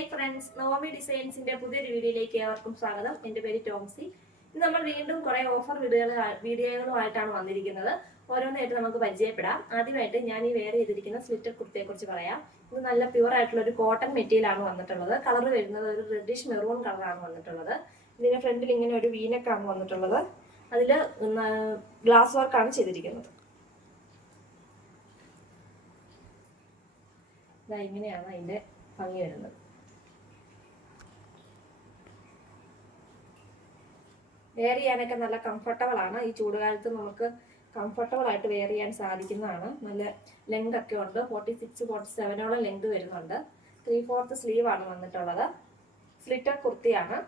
Hi friends Naomi ഡിസൈൻസിന്റെ പുതിയൊരു വീഡിയോയിലേക്ക് ഏവർക്കും സ്വാഗതം. എന്റെ പേര് ടോംസി. ഇന്ന് നമ്മൾ വീണ്ടും കുറെ ഓഫർ വീഡിയോകൾ വീഡിയോകളുമായിട്ടാണ് വന്നിരിക്കുന്നത്. ഓരോന്നായിട്ട് നമുക്ക് പരിചയപ്പെടാം. ആദ്യമായിട്ട് ഞാൻ ഈ വെയർ ചെയ്തിരിക്കുന്ന സ്ലിറ്റർ കുർത്തയെ കുറിച്ച് പറയാം. ഇത് നല്ല പ്യുവർ ആയിട്ടുള്ള ഒരു കോട്ടൺ മെറ്റീരിയലാണ് വന്നിട്ടുള്ളത്. കളർ വരുന്നത് ഒരു റെഡിഷ് മെറൂൺ കളറാണ് വന്നിട്ടുള്ളത്. ഇതിന്റെ ഫ്രണ്ടിൽ ഇങ്ങനെ ഒരു വീനക്കാണ് വന്നിട്ടുള്ളത്. അതിൽ ഗ്ലാസ് വർക്കാണ് ചെയ്തിരിക്കുന്നത്. ഇങ്ങനെയാണ് അതിന്റെ ഭംഗി വരുന്നത്. വെയർ ചെയ്യാനൊക്കെ നല്ല കംഫർട്ടബിൾ ആണ്. ഈ ചൂടുകാലത്ത് നമുക്ക് കംഫർട്ടബിൾ ആയിട്ട് വെയർ ചെയ്യാൻ സാധിക്കുന്നതാണ്. നല്ല ലെങ്ത് ഒക്കെ ഉണ്ട്. ഫോർട്ടി സിക്സ് ഫോർട്ടി സെവനോളം ലെങ്ത് വരുന്നുണ്ട്. ത്രീ ഫോർത്ത് ആണ് വന്നിട്ടുള്ളത്. സ്ലിറ്റർ കുർത്തിയാണ്.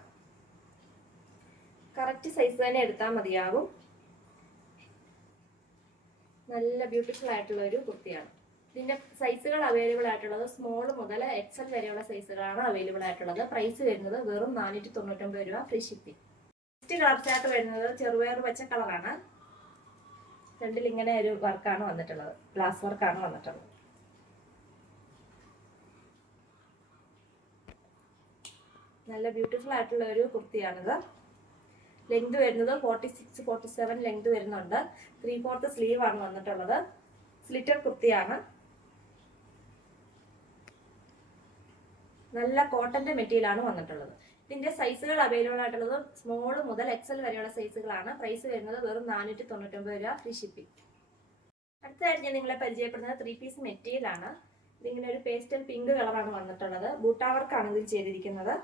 കറക്റ്റ് സൈസ് തന്നെ എടുത്താൽ മതിയാകും. നല്ല ബ്യൂട്ടിഫുൾ ആയിട്ടുള്ള ഒരു കുർത്തിയാണ്. ഇതിന്റെ സൈസുകൾ അവൈലബിൾ ആയിട്ടുള്ളത് സ്മോൾ മുതൽ എക്സൽ വരെയുള്ള സൈസുകളാണ് അവൈലബിൾ ആയിട്ടുള്ളത്. പ്രൈസ് വരുന്നത് വെറും നാനൂറ്റി തൊണ്ണൂറ്റൊമ്പത് രൂപ ഫ്രീ ഷിപ്പിംഗ് നെക്സ്റ്റ് കളർ വരുന്നത് ചെറുപയർ വെച്ച കളറാണ് ഫ്രണ്ടിൽ ഇങ്ങനെ ഒരു വർക്കാണ് വന്നിട്ടുള്ളത്. ഗ്ലാസ് വർക്കാണ് വന്നിട്ടുള്ളത്. നല്ല ബ്യൂട്ടിഫുൾ ആയിട്ടുള്ള ഒരു കുർത്തിയാണിത്. ലെങ്ത് വരുന്നത് forty six forty seven length വരുന്നുണ്ട്. ത്രീ ഫോർത്ത് സ്ലീവ് ആണ് വന്നിട്ടുള്ളത്. സ്ലിറ്റർ കുർത്തിയാണ്. നല്ല കോട്ടന്റെ മെറ്റീരിയലാണ് വന്നിട്ടുള്ളത്. ഇതിന്റെ സൈസുകൾ അവൈലബിൾ ആയിട്ടുള്ളത് സ്മോൾ മുതൽ എക്സൽ വരെയുള്ള സൈസുകളാണ് പ്രൈസ് വരുന്നത് വെറും നാനൂറ്റി തൊണ്ണൂറ്റൊമ്പത് രൂപ ഫ്രീ ഷിപ്പിംഗ് അടുത്തതായിട്ട് ഞാൻ നിങ്ങളെ പരിചയപ്പെടുന്നത് ത്രീ പീസ് മെറ്റീരിയൽ ആണ്. ഇതിങ്ങനെ ഒരു പേസ്റ്റൽ പിങ്ക് കളറാണ് വന്നിട്ടുള്ളത്. ബൂട്ടാ വർക്കാണ് ഇതിൽ ചെയ്തിരിക്കുന്നത്.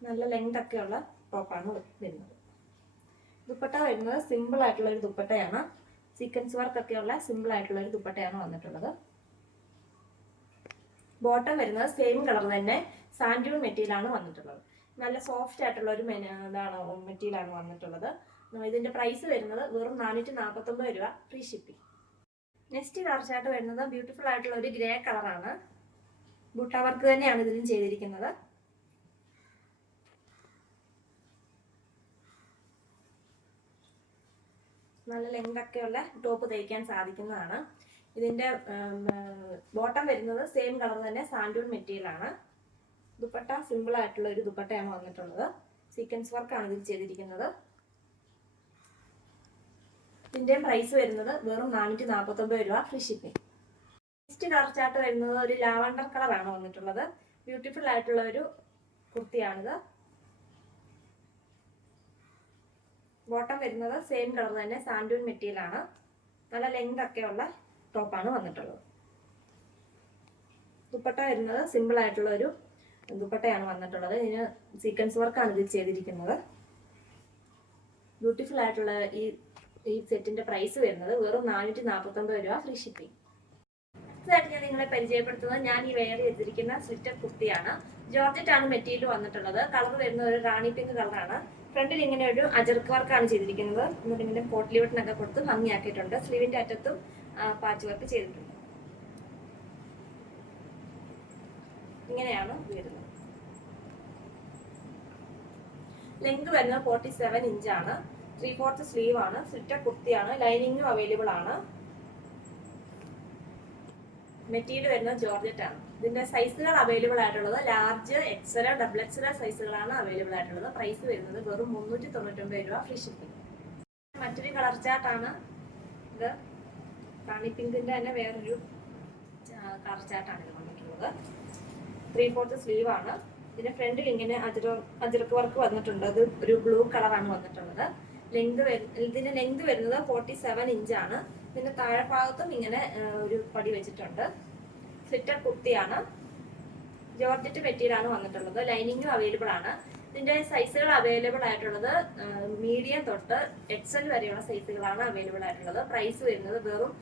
നല്ല ലെങ്ത് ഒക്കെയുള്ള ടോപ്പാണ് വരുന്നത്. ദുപ്പട്ട വരുന്നത് സിമ്പിൾ ആയിട്ടുള്ള ഒരു ദുപ്പട്ടയാണ്. സീക്വൻസ് വർക്ക് ഒക്കെയുള്ള സിമ്പിൾ ആയിട്ടുള്ള ഒരു ദുപ്പട്ടയാണ് വന്നിട്ടുള്ളത്. ബോട്ടം വരുന്നത് സെയിം കളർ തന്നെ സാൻഡ്യൂൺ മെറ്റീരിയൽ ആണ് വന്നിട്ടുള്ളത്. നല്ല സോഫ്റ്റ് ആയിട്ടുള്ള ഒരു ഇതാണ് മെറ്റീരിയൽ ആണ് വന്നിട്ടുള്ളത് ഇതിന്റെ പ്രൈസ് വരുന്നത് വെറും നാനൂറ്റി നാൽപ്പത്തൊമ്പത് രൂപ free shipping next colour chart വരുന്നത് ബ്യൂട്ടിഫുൾ ആയിട്ടുള്ള ഒരു ഗ്രേ കളറാണ് ബുട്ട വർക്ക് തന്നെയാണ് ഇതിലും ചെയ്തിരിക്കുന്നത്. നല്ല ലെങ്ത് ഒക്കെയുള്ള ടോപ്പ് തയ്ക്കാൻ സാധിക്കുന്നതാണ്. ഇതിന്റെ ബോട്ടം വരുന്നത് സെയിം കളർ തന്നെ സാൻഡൂൺ മെറ്റീരിയലാണ് ദുപ്പട്ട സിമ്പിൾ ആയിട്ടുള്ള ഒരു ദുപ്പട്ടയാണ് വന്നിട്ടുള്ളത്. സീക്വൻസ് വർക്കാണ് ഇതിൽ ചെയ്തിരിക്കുന്നത്. ഇതിന്റെ പ്രൈസ് വരുന്നത് വെറും നാനൂറ്റി നാൽപ്പത്തൊമ്പത് രൂപ free shipping next colour chart വരുന്നത് ഒരു ലാവണ്ടർ കളറാണ് വന്നിട്ടുള്ളത്. ബ്യൂട്ടിഫുൾ ആയിട്ടുള്ള ഒരു കുർത്തിയാണിത്. ബോട്ടം വരുന്നത് സെയിം കളർ തന്നെ സാൻഡൂൺ മെറ്റീരിയലാണ് നല്ല ലെങ്ത് ഒക്കെയുള്ള ടോപ്പാണ് വന്നിട്ടുള്ളത്. ദുപ്പട്ട വരുന്നത് സിമ്പിൾ ആയിട്ടുള്ള ഒരു ദുപ്പട്ടയാണ് വന്നിട്ടുള്ളത്. ഇതിന് സീക്വൻസ് വർക്കാണ് ഇതിൽ ചെയ്തിരിക്കുന്നത്. ബ്യൂട്ടിഫുൾ ആയിട്ടുള്ള ഈ ഈ സെറ്റിന്റെ പ്രൈസ് വരുന്നത് വെറും നാനൂറ്റി നാൽപ്പത്തൊമ്പത് രൂപ ഫ്രീ ഷിപ്പിംഗ് അടുത്തതായിട്ട് ഞാൻ നിങ്ങളെ പരിചയപ്പെടുത്തുന്നത്. ഞാൻ ഈ വെയർ ചെയ്തിരിക്കുന്ന സ്വിറ്റർ കുർത്തിയാണ്. ജോർജറ്റ് ആണ് മെറ്റീരിയൽ വന്നിട്ടുള്ളത്. കളർ വരുന്നത് ഒരു റാണി പിങ്ക് കളറാണ് ഫ്രണ്ടിൽ ഇങ്ങനെ ഒരു അജർക്ക് വർക്കാണ് ചെയ്തിരിക്കുന്നത്. എന്നിട്ട് ഇങ്ങനെ പോട്ടിലി ബട്ടനൊക്കെ കൊടുത്ത് ഭംഗിയാക്കിയിട്ടുണ്ട്. സ്ലീവിന്റെ അറ്റത്തും പാച്ച് വർക്ക് ചെയ്തിട്ടുണ്ട്. ഇങ്ങനെയാണ് വരുന്നത് ലെങ്ത് വരുന്നത് ഫോർട്ടി സെവൻ ഇഞ്ചാണ്. ത്രീ ഫോർത്ത് സ്ലീവ് ആണ് സ്ലിറ്റ കുർത്തിയാണ്. ലൈനിങ്ങും അവൈലബിൾ ആണ്. മെറ്റീരിയൽ വരുന്നത് ജോർജറ്റ് ആണ് ഇതിന്റെ സൈസുകൾ അവൈലബിൾ ആയിട്ടുള്ളത്. ലാർജ് എക്സല ഡബിൾ എക്സല സൈസുകളാണ് അവൈലബിൾ ആയിട്ടുള്ളത്. പ്രൈസ് വരുന്നത് വെറും മുന്നൂറ്റി തൊണ്ണൂറ്റൊമ്പത് രൂപ ഫ്രീ ഷിപ്പിംഗ് മറ്റൊരു കളർ ചാർട്ടാണ് ഇത് റാണി പിങ്കിന്റെ തന്നെ വേറൊരു കളർ ചാർട്ടാണ് ഇത് വന്നിട്ടുള്ളത്. ത്രീ ഫോർത്ത് സ്ലീവ് ആണ്. ഇതിന്റെ ഫ്രണ്ടിൽ ഇങ്ങനെ അതിരോ അതിർക്ക് വർക്ക് വന്നിട്ടുണ്ട്. അത് ഒരു ബ്ലൂ കളറാണ് വന്നിട്ടുള്ളത്. ലെങ്ത് ഇതിന്റെ ലെങ്ത് വരുന്നത് ഫോർട്ടി സെവൻ ഇഞ്ചാണ് ഇതിന്റെ താഴെ ഭാഗത്തും ഇങ്ങനെ ഒരു പടി വെച്ചിട്ടുണ്ട്. സ്ലിറ്റർ കുർത്തിയാണ് ജോർജറ്റ് മെറ്റീരിയൽ ആണ് വന്നിട്ടുള്ളത്. ലൈനിങ്ങും അവൈലബിൾ ആണ്. ഇതിന്റെ സൈസുകൾ അവൈലബിൾ ആയിട്ടുള്ളത് മീഡിയം തൊട്ട് എക്സൽ വരെയുള്ള സൈസുകളാണ് അവൈലബിൾ ആയിട്ടുള്ളത്. പ്രൈസ് വരുന്നത് വെറും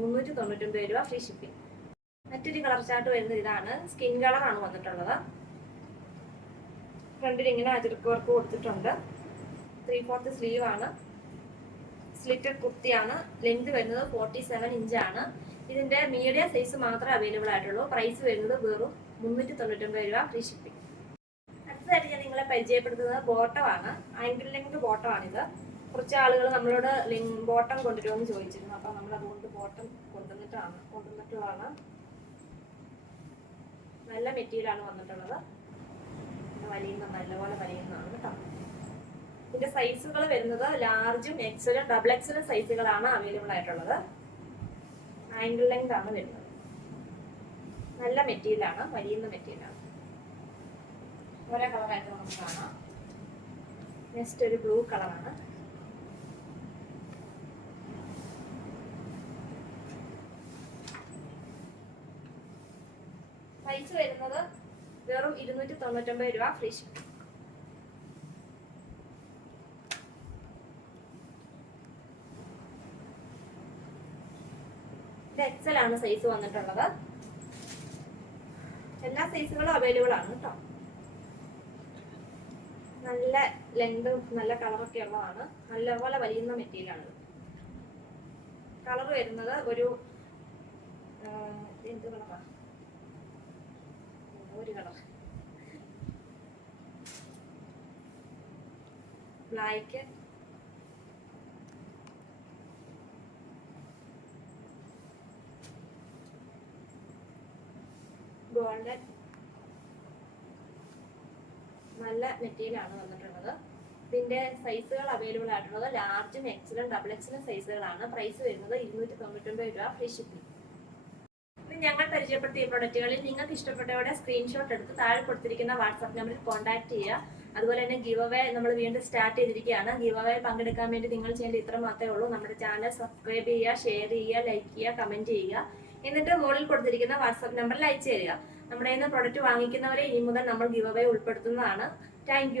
മുന്നൂറ്റി തൊണ്ണൂറ്റൊമ്പത് രൂപ ഫ്രീ ഷിപ്പിംഗ് മറ്റൊരു കളർ ചാർട്ട് വരുന്നത് ഇതാണ്. സ്കിൻ കളർ ആണ് വന്നിട്ടുള്ളത്. ഫ്രണ്ടിൽ ഇങ്ങനെ അജർക്ക് വർക്ക് കൊടുത്തിട്ടുണ്ട്. ത്രീ ഫോർത്ത് സ്ലീവ് ആണ്. സ്ലിറ്റഡ് കുർത്തിയാണ് ലെങ്ത് വരുന്നത് ഫോർട്ടി സെവൻ ഇഞ്ചാണ് ഇതിന്റെ മീഡിയം സൈസ് മാത്രമേ അവൈലബിൾ ആയിട്ടുള്ളൂ. പ്രൈസ് വരുന്നത് വെറും മുന്നൂറ്റി തൊണ്ണൂറ്റൊമ്പത് രൂപ ഫ്രീ ഷിപ്പിംഗ് അടുത്തതായിട്ട് ഞാൻ നിങ്ങളെ പരിചയപ്പെടുത്തുന്നത് ബോട്ടമാണ് ആംഗിൾ ലെങ്ത് ബോട്ടമാണിത് കുറച്ച് ആളുകൾ നമ്മളോട് ബോട്ടം കൊണ്ടുവരുമെന്ന് ചോദിച്ചിരുന്നു. അപ്പോൾ നമ്മൾ അതുകൊണ്ട് ബോട്ടം കൊണ്ടുവന്നു കൊണ്ടുവന്നിട്ടാണ് കൊണ്ടുവന്നിട്ടുമാണ്. നല്ല മെറ്റീരിയലാണ് വന്നിട്ടുള്ളത്. വലിയ നല്ലപോലെ വലിയുന്നതാണ് കേട്ടോ. ഇതിന്റെ സൈസുകൾ വരുന്നത് ലാർജും എക്സലും ഡബിൾ എക്സലും സൈസുകളാണ് അവൈലബിൾ ആയിട്ടുള്ളത്. ആംഗിൾ ലെങ്ത് ആണ് വരുന്നത്. നല്ല മെറ്റീരിയലാണ് വലിയുന്ന മെറ്റീരിയലാണ് ഓരോ കളറായിട്ട് നമുക്ക് കാണാം. നെക്സ്റ്റ് ഒരു ബ്ലൂ കളറാണ് സൈസ് വരുന്നത് വെറും ഇരുന്നൂറ്റി തൊണ്ണൂറ്റൊമ്പത് രൂപ ഫ്രീ ഷിപ്പിംഗ് എക്സൽ ആണ് സൈസ് വന്നിട്ടുള്ളത്. എല്ലാ സൈസുകളും അവൈലബിൾ ആണ് കേട്ടോ നല്ല ലെങ്തും നല്ല കളറൊക്കെ ഉള്ളതാണ്. നല്ലപോലെ വലിയുന്ന മെറ്റീരിയലാണ് കളർ വരുന്നത് ഒരു എന്ത് കളറാണ് ഒരു കളർ ബ്ലാക്ക് ഗോൾഡൻ നല്ല മെറ്റീരിയലാണ് വന്നിട്ടുള്ളത്. ഇതിന്റെ സൈസുകൾ അവൈലബിൾ ആയിട്ടുള്ളത് ലാർജും എക്സലും ഡബിൾ എക്സലും സൈസുകളാണ്. പ്രൈസ് വരുന്നത് ഇരുന്നൂറ്റി തൊണ്ണൂറ്റൊമ്പത് രൂപ ഫ്രീ ഷിപ്പിംഗ് ഞങ്ങൾ പരിചയപ്പെടുത്തിയ പ്രൊഡക്റ്റുകളിൽ നിങ്ങൾക്ക് ഇഷ്ടപ്പെട്ടവരുടെ സ്ക്രീൻഷോട്ട് എടുത്ത് താഴെ കൊടുത്തിരിക്കുന്ന വാട്സാപ്പ് നമ്പറിൽ കോൺടാക്ട് ചെയ്യുക. അതുപോലെ തന്നെ ഗീവ് അവേ നമ്മൾ വീണ്ടും സ്റ്റാർട്ട് ചെയ്തിരിക്കുകയാണ്. ഗീവ് അവേ പങ്കെടുക്കാൻ വേണ്ടി നിങ്ങൾ ചെയ്യേണ്ടത് ഇത്ര മാത്രമേ ഉള്ളൂ. നമ്മുടെ ചാനൽ സബ്സ്ക്രൈബ് ചെയ്യുക ഷെയർ ചെയ്യുക ലൈക്ക് ചെയ്യുക കമന്റ് ചെയ്യുക. എന്നിട്ട് മുകളിൽ കൊടുത്തിരിക്കുന്ന വാട്സാപ്പ് നമ്പറിൽ അയച്ചു തരിക. നമ്മുടെ കയ്യിൽ നിന്ന് പ്രൊഡക്റ്റ് വാങ്ങിക്കുന്നവരെ ഇനി മുതൽ നമ്മൾ ഗിവ് അവേ ഉൾപ്പെടുത്തുന്നതാണ് താങ്ക്